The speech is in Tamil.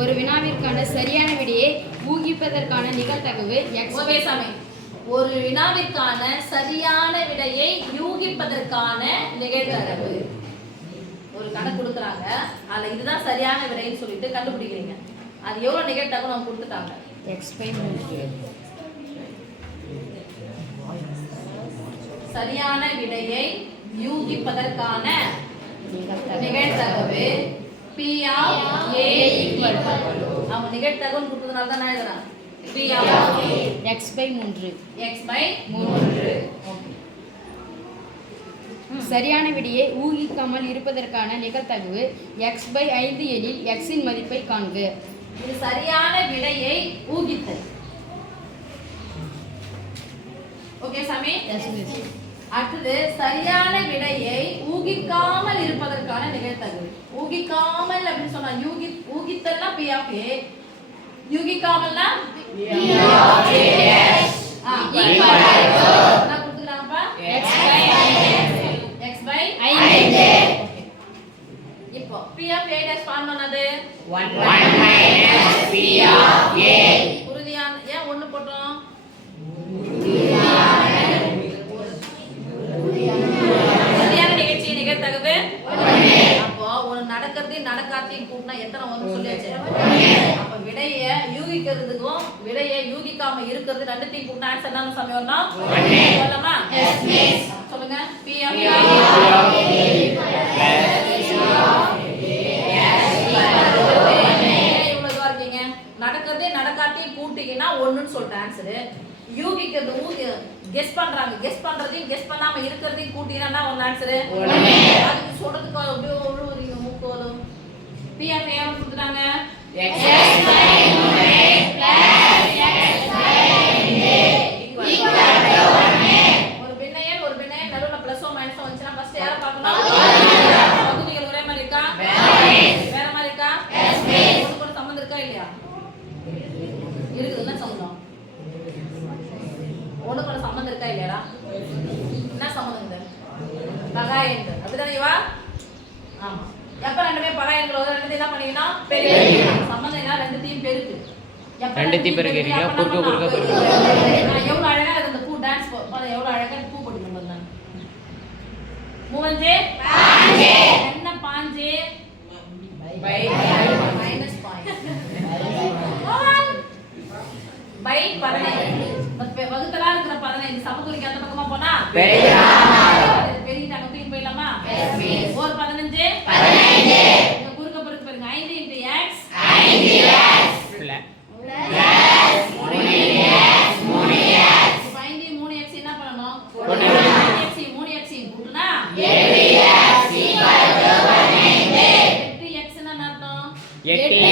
ஒரு வினாவிற்கான சரியான விடையை ஊகிப்பதற்கான நிகழ்தகவு ஒரு வினாவிற்கான சரியான விடையை யூகிப்பதற்கான நிகழ்தகவு. ஒரு கணக்கு கொடுக்குறாங்க, அதில் இதுதான் சரியான விடைன்னு சொல்லிட்டு கண்டுபிடிக்கிறீங்க. அது எவ்வளோ நிகழ்தகவு நம்ம கொடுத்துட்டாங்க. சரியான விடையை யூகிப்பதற்கான நிகழ்தகவு P of A அவங்க நிகழ்தகவு கொடுத்ததுனால தான் நான் எழுதுறேன் P of x/3. x/3. சரியான விடையை ஊகிக்காமல் இருப்பதற்கான நிகழ்தகவு x/5 எனில் x இன் மதிப்பை காண்க. இது சரியான விடையை ஊகித்தல். ஓகே சாமி. அடுத்தது சரியான விடையை ஊகிக்காமல் இருப்பதற்கான நிகழ்தகவு. ஊகிக்காமல் அப்படின்னு சொன்னா ஊகித்தல்னா P of A, யூகிக்காமல்னா P of A. என்ன கொடுத்துக்கலாம்ப்பா? x/5. இப்போ P of A dash form பண்ணது 1 minus P of A. உறுதியான ஏன் 1 போட்டோம்? உறுதியான நிகழ்ச்சி நிகழ்தகவு 1. அப்போ ஒரு நடக்காத்தையும் கூட்டினா எத்தனை வரும் சொல்லியாச்சு. அப்ப விடையை யூகிக்கிறதுக்கும் விடையை யூகிக்காம இருக்கிறது ரெண்டுத்தையும் கூட்டினா ஆன்சர் என்ன சாமி வரணும்? சொல்லலாமா? சொல்லுங்க. P of A நடக்காத்தையும் கூட்டிங்கன்னா 1ன்னு சொல்லிட்டு ஆன்சர். யூகிக்கிறது கெஸ் பண்றாங்க, கெஸ் பண்றதையும் கெஸ் பண்ணாம இருக்கிறதையும் கூட்டினா ஒரு ஆன்சர். அதுக்கு சொல்றதுக்கு அப்படியே ஒரு மூக்கோலும் P of A கொடுத்துட்டாங்க ஒரு பின்னையன் நடுவுல பிளஸோ மைனஸோ வந்துச்சுன்னா ஃபர்ஸ்ட் யாரை பார்க்கணும்? பகுதிகள் ஒரே மாதிரி இருக்கா வேற மாதிரி இருக்கா? ஒண்ணுக்கு ஒரு சம்பந்தம் இருக்கா இல்லையா? இருக்குதுன்னா சம்பந்தம். ஒண்ணுக்கு ஒரு சம்பந்தம் இருக்கா இல்லையாடா? என்ன சம்பந்தம் இது? பகாயன்கள் அப்படிதானே இவா? ஆமா. எப்ப ரெண்டுமே பகாயன்கள் ரெண்டுத்தையும் என்ன பண்ணிக்கணும்? பெருக்கணும். சம்பந்தம் என்ன? ரெண்டுத்தையும் பெருக்கு. ரெண்டுத்தையும் பெருக்கிறீங்க குறுக்க பெருக்கு. எவ்வளவு அழகா இந்த பூ டான்ஸ் எவ்வளவு அழகா பூ போட்டு நம்ம மூவஞ்சே பாஞ்சே என்ன பாஞ்சே மைனஸ் பாயிண்ட் பை 15 வகுத்தலா இருக்கிற 15 சமக்குறிக்கு அந்த பக்கமா போனா பெரிய தூக்கி போயிடலாமா? ஒரு 15 இந்த குறுக்க பெருக்கு பாருங்க 5 × x 5x + 3x 3x என்ன பண்ணனும்? 3x கூட்டுனா 8x = 15. 8x ன்னா என்ன அர்த்தம்? 8